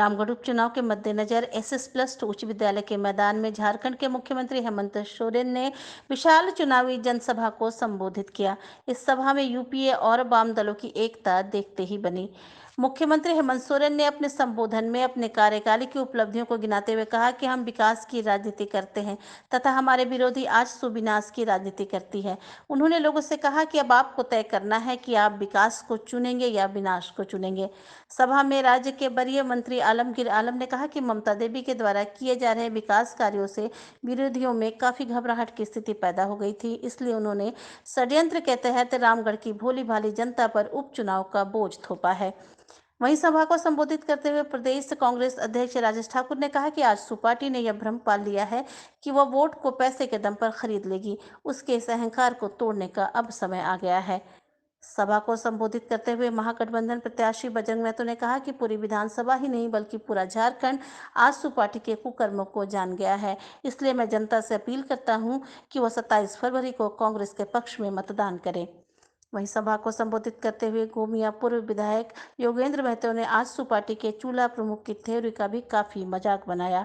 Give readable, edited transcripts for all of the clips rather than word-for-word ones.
रामगढ़ उपचुनाव के मद्देनजर SS+ उच्च विद्यालय के मैदान में झारखंड के मुख्यमंत्री हेमंत सोरेन ने विशाल चुनावी जनसभा को संबोधित किया। इस सभा में यूपीए और वाम दलों की एकता देखते ही बनी। मुख्यमंत्री हेमंत सोरेन ने अपने संबोधन में अपने कार्यकाल की उपलब्धियों को गिनाते हुए कहा कि हम विकास की राजनीति करते हैं तथा हमारे विरोधी आज सुविनाश की राजनीति करती है। उन्होंने लोगों से कहा कि अब आपको तय करना है कि आप विकास को चुनेंगे या विनाश को चुनेंगे। सभा में राज्य के वरीय मंत्री आलमगीर आलम ने कहा कि ममता देवी के द्वारा किए जा रहे विकास कार्यों से विरोधियों में काफी घबराहट की स्थिति पैदा हो गई थी, इसलिए उन्होंने षड्यंत्र के तहत रामगढ़ की भोली भाली जनता पर उपचुनाव का बोझ थोपा है। वहीं सभा को संबोधित करते हुए प्रदेश कांग्रेस अध्यक्ष राजेश ठाकुर ने कहा कि आजसू पार्टी ने यह भ्रम पाल लिया है कि वह वोट को पैसे के दम पर खरीद लेगी। उसके इस अहंकार को तोड़ने का अब समय आ गया है। सभा को संबोधित करते हुए महागठबंधन प्रत्याशी बजरंग महतो ने कहा कि पूरी विधानसभा ही नहीं बल्कि पूरा झारखंड आजसू पार्टी के कुकर्मों को जान गया है। इसलिए मैं जनता से अपील करता हूं कि वह 27 फरवरी को कांग्रेस के पक्ष में मतदान करें। वहीं सभा को संबोधित करते हुए गोमिया पूर्व विधायक योगेंद्र महतो ने आजसू पार्टी के चूल्हा प्रमुख की थ्योरी का भी काफी मजाक बनाया।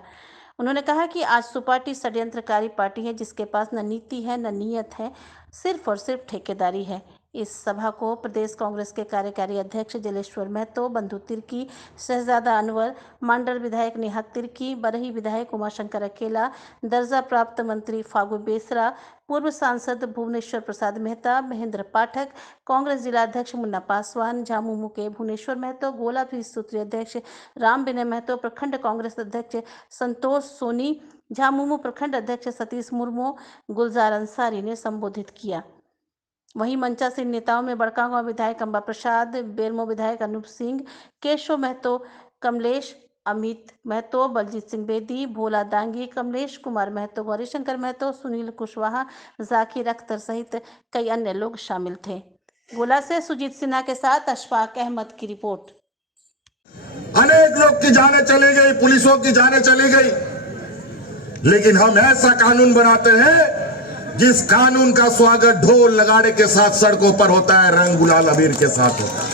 उन्होंने कहा कि आजसू पार्टी षड्यंत्रकारी पार्टी है जिसके पास न नीति है न नीयत है, सिर्फ और सिर्फ ठेकेदारी है। इस सभा को प्रदेश कांग्रेस के कार्यकारी अध्यक्ष जलेश्वर महतो, बंधु तिर्की, शहजादा अनवर, मंडल विधायक नेहा तिर्की, बरही विधायक उमाशंकर अकेला, दर्जा प्राप्त मंत्री फागू बेसरा, पूर्व सांसद भुवनेश्वर प्रसाद मेहता, महेंद्र पाठक, कांग्रेस जिला अध्यक्ष मुन्ना पासवान, झामुमो के भुवनेश्वर महतो, गोला भी सूत्रीय अध्यक्ष राम विनय महतो, प्रखंड कांग्रेस अध्यक्ष संतोष सोनी, झामुमो प्रखंड अध्यक्ष सतीश मुर्मू, गुलजार अंसारी ने संबोधित किया। वहीं मंचासीन नेताओं में बड़कागांव विधायक अंबा प्रसाद, बेरमो विधायक अनूप सिंह, केशव महतो, कमलेश, अमित महतो, बलजीत सिंह बेदी, भोला दांगी, कमलेश कुमार महतो, गौरीशंकर महतो, सुनील कुशवाहा, जाकिर अख्तर सहित कई अन्य लोग शामिल थे। गोला से सुजीत सिन्हा के साथ अशफाक अहमद की रिपोर्ट। अनेक लोग की जानें चली गई, पुलिसों की जानें चली गई, लेकिन हम ऐसा कानून बनाते हैं जिस कानून का स्वागत ढोल नगाड़े के साथ सड़कों पर होता है, रंग गुलाल अबीर के साथ होता है।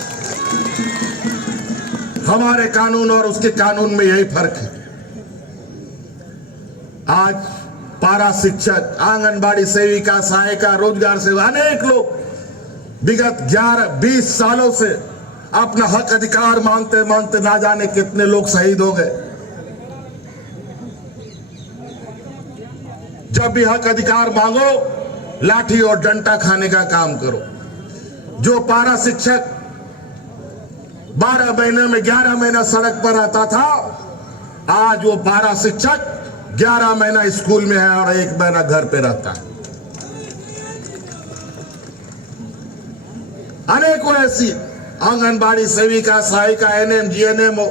हमारे कानून और उसके कानून में यही फर्क है। आज पारा शिक्षक, आंगनबाड़ी सेविका, सहायिका, रोजगार सेवा, अनेक लोग विगत 11-20 सालों से अपना हक अधिकार मांगते मांगते ना जाने कितने लोग शहीद हो गए। जब भी हक अधिकार मांगो, लाठी और डंडा खाने का काम करो। जो पारा शिक्षक 12 महीने में 11 महीना सड़क पर रहता था, आज वो पारा शिक्षक 11 महीना स्कूल में है और 1 महीना घर पे रहता है। अनेकों ऐसी आंगनबाड़ी सेविका, सहायिका, एनएम, जीएनएम हो,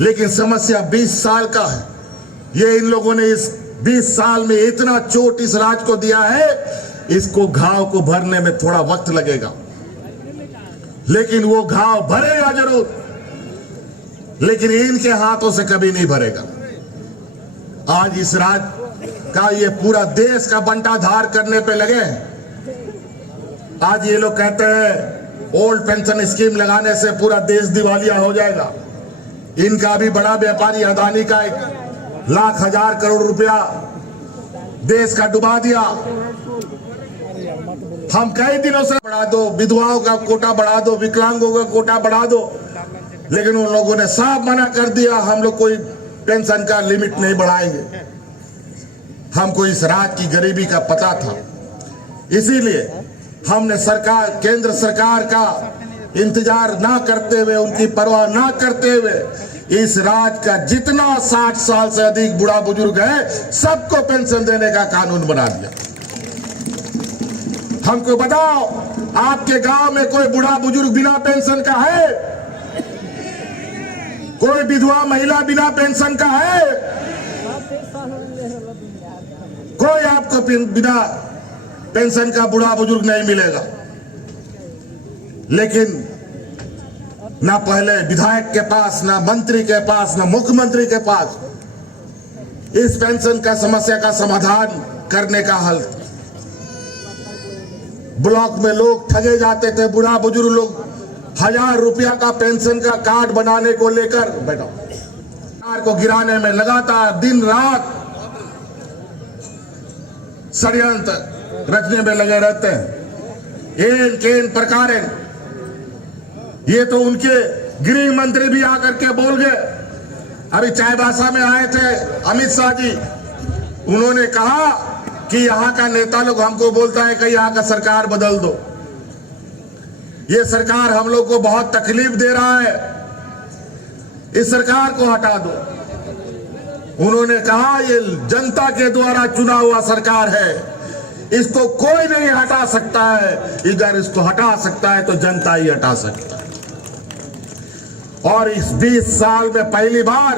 लेकिन समस्या 20 साल का है। ये इन लोगों ने इस 20 साल में इतना चोट इस राज्य को दिया है, इसको घाव को भरने में थोड़ा वक्त लगेगा, लेकिन वो घाव भरेगा जरूर, लेकिन इनके हाथों से कभी नहीं भरेगा। आज इस राज्य का ये पूरा देश का बंटाधार करने पे लगे हैं। आज ये लोग कहते हैं ओल्ड पेंशन स्कीम लगाने से पूरा देश दिवालिया हो जाएगा। इनका भी बड़ा व्यापारी अदानी का 1 लाख 1000 करोड़ रुपया देश का डुबा दिया। हम कई दिनों से बढ़ा दो, विधवाओं का कोटा बढ़ा दो, विकलांगों का कोटा बढ़ा दो, लेकिन उन लोगों ने साफ मना कर दिया, हम लोग कोई पेंशन का लिमिट नहीं बढ़ाएंगे। हमको इस राज्य की गरीबी का पता था, इसीलिए हमने केंद्र सरकार का इंतजार ना करते हुए, उनकी परवाह ना करते हुए, इस राज्य का जितना 60 साल से अधिक बुढ़ा बुजुर्ग है सबको पेंशन देने का कानून बना दिया। हमको बताओ, आपके गांव में कोई बुढ़ा बुजुर्ग बिना पेंशन का है? कोई विधवा महिला बिना पेंशन का है? कोई आपको बिना पेंशन का बुढ़ा बुजुर्ग नहीं मिलेगा। लेकिन ना पहले विधायक के पास, ना मंत्री के पास, ना मुख्यमंत्री के पास इस पेंशन का समस्या का समाधान करने का हल। ब्लॉक में लोग ठगे जाते थे, बुढ़ा बुजुर्ग लोग 1000 रुपया का पेंशन का कार्ड बनाने को लेकर बैठो सरकार को गिराने में लगातार दिन रात षड्यंत्र रचने में लगे रहते हैं। इन केन प्रकार ये तो उनके गृह मंत्री भी आकर के बोल गए। अभी चाईबासा में आए थे अमित शाह जी, उन्होंने कहा कि यहाँ का नेता लोग हमको बोलता है कि यहाँ का सरकार बदल दो। ये सरकार हम लोग को बहुत तकलीफ दे रहा है, इस सरकार को हटा दो। उन्होंने कहा ये जनता के द्वारा चुना हुआ सरकार है, इसको कोई नहीं हटा सकता है। अगर इसको हटा सकता है तो जनता ही हटा सकता है। और इस 20 साल में पहली बार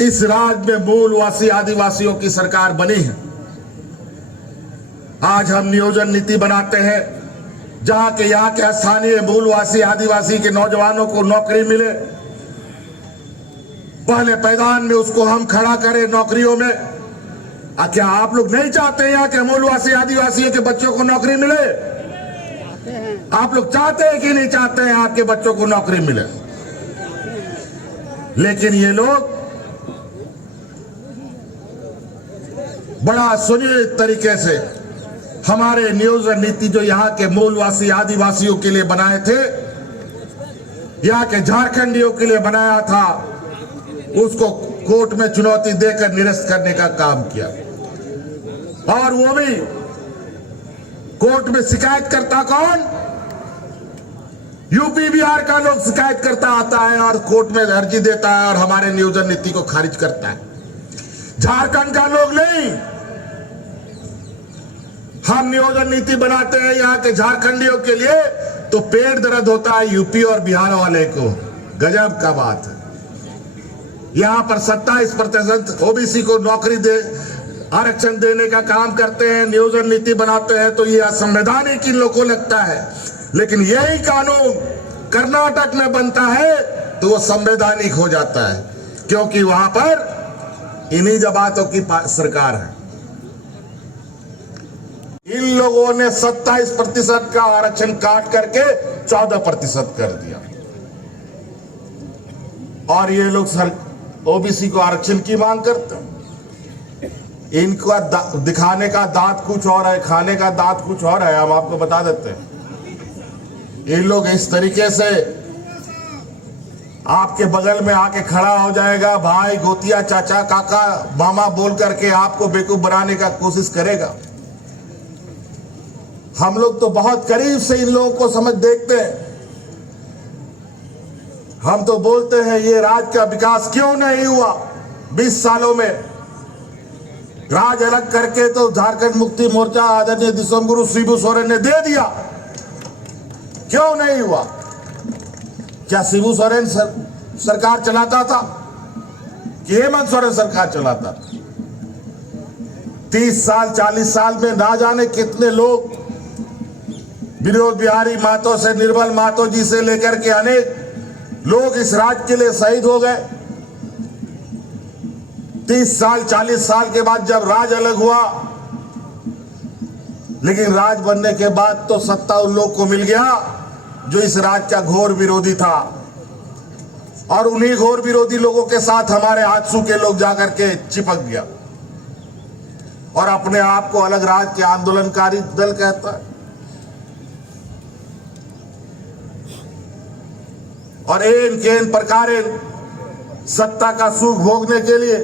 इस राज्य में मूलवासी आदिवासियों की सरकार बनी है। आज हम नियोजन नीति बनाते हैं जहां के यहाँ के स्थानीय मूलवासी आदिवासी के नौजवानों को नौकरी मिले। पहले पैदान में उसको हम खड़ा करें नौकरियों में। क्या आप लोग नहीं चाहते यहाँ के मूलवासी आदिवासियों के बच्चों को नौकरी मिले? आप लोग चाहते हैं कि नहीं चाहते हैं आपके बच्चों को नौकरी मिले? लेकिन ये लोग बड़ा सुनियोजित तरीके से हमारे नियोजन नीति जो यहाँ के मूलवासी आदिवासियों के लिए बनाए थे, यहाँ के झारखंडियों के लिए बनाया था, उसको कोर्ट में चुनौती देकर निरस्त करने का काम किया। और वो भी कोर्ट में शिकायत करता कौन? यूपी बिहार का लोग शिकायत करता आता है और कोर्ट में अर्जी देता है और हमारे नियोजन नीति को खारिज करता है। झारखंड का लोग नहीं। हम नियोजन नीति बनाते हैं यहाँ के झारखंडियों के लिए तो पेट दर्द होता है यूपी और बिहार वाले को। गजब का बात है। यहाँ पर 27% ओबीसी को नौकरी दे आरक्षण देने का काम करते हैं, नियोजन नीति बनाते हैं तो ये असंवैधानिक इन लोगों को लगता है। लेकिन यही कानून कर्नाटक में बनता है तो वो संवैधानिक हो जाता है, क्योंकि वहां पर इन्हीं जमातों की सरकार है। इन लोगों ने 27% का आरक्षण काट करके 14% कर दिया। और ये लोग ओबीसी को आरक्षण की मांग करते हैं। इनका दिखाने का दांत कुछ और है, खाने का दांत कुछ और है। हम आपको बता देते हैं। ये लोग इस तरीके से आपके बगल में आके खड़ा हो जाएगा, भाई, गोतिया, चाचा, काका, मामा बोल करके आपको बेवकूफ बनाने का कोशिश करेगा। हम लोग तो बहुत करीब से इन लोगों को समझ देखते हैं। हम तो बोलते हैं ये राज्य का विकास क्यों नहीं हुआ 20 सालों में। राज अलग करके तो झारखंड मुक्ति मोर्चा आदरणीय दिसंगुरु शिबू सोरेन ने दे दिया, क्यों नहीं हुआ? क्या शिबू सोरेन सरकार चलाता था कि हेमंत सोरेन सरकार चलाता था? 30 साल 40 साल में ना जाने कितने लोग, विनोद बिहारी महतो से निर्मल महतो जी से लेकर के अनेक लोग इस राज्य के लिए शहीद हो गए। 30 साल 40 साल के बाद जब राज अलग हुआ, लेकिन राज बनने के बाद तो सत्ता उन लोग को मिल गया जो इस राज्य का घोर विरोधी था। और उन्हीं घोर विरोधी लोगों के साथ हमारे आजसू के लोग जाकर के चिपक गया और अपने आप को अलग राज्य के आंदोलनकारी दल कहता है। और इन केन प्रकार सत्ता का सुख भोगने के लिए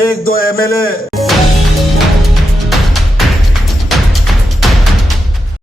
1-2 एमएलए